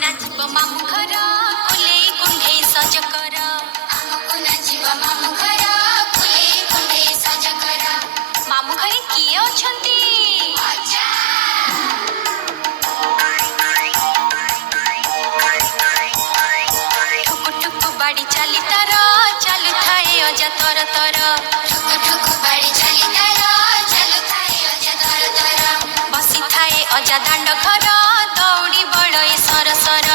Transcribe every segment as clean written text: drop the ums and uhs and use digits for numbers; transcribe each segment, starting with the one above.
नाचिब मामु घर कुले कुंडे सज कर आमको नाचिब मामु घर कुले कुंडे सज कर मामु घरे किए अछंती ठुकु ठुकु बाड़ी चली तार चालू थाए अजा तर तर ठुकु ठुकु बाड़ी चली तार चालू थाए अजा तर तर बसी थाए अजा दांड घर दौड़ी बड़ई सर सर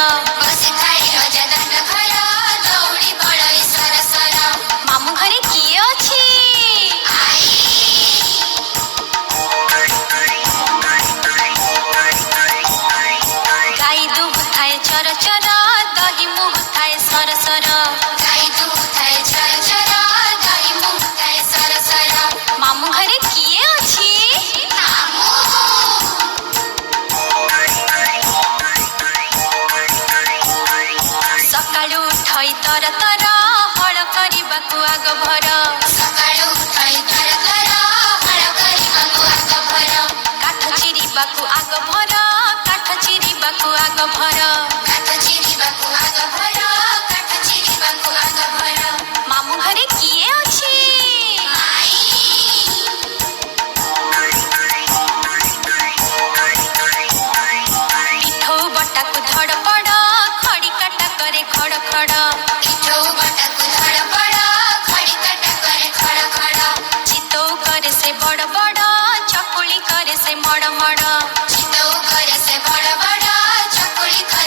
बसी थाए अजा दांड घर दौड़ी बड़ई सर सर मामु घरे किए अछि गाई दुहु थाए चर चर दही मुहु थाए सर सर गाई दुहु थाए चर चर दही मुहु थाए सर सर मामु घरे किए अछि सकाळु उठई तर तर हळ करिबाकु आग भर सकाळु उठई तर तर हळ करिबाकु आग भर काठ चिरिबाकु आग भर काठ चिरिबाकु आग भर काठ चिरिबाकु आग भर काठ चिरिबाकु आग भर मामु घरे किए अछि पिठौ बटाकु धड़पड़ खड़ी काटा करे खड़ खड़ पिठौ बटाकु धड़पड़ खड़ी काटा करे खड़ खड़ चितौ करे से बड़ बड़ चकुली करे से मड़ मड़ चितौ करे से बड़ बड़ चकुली करे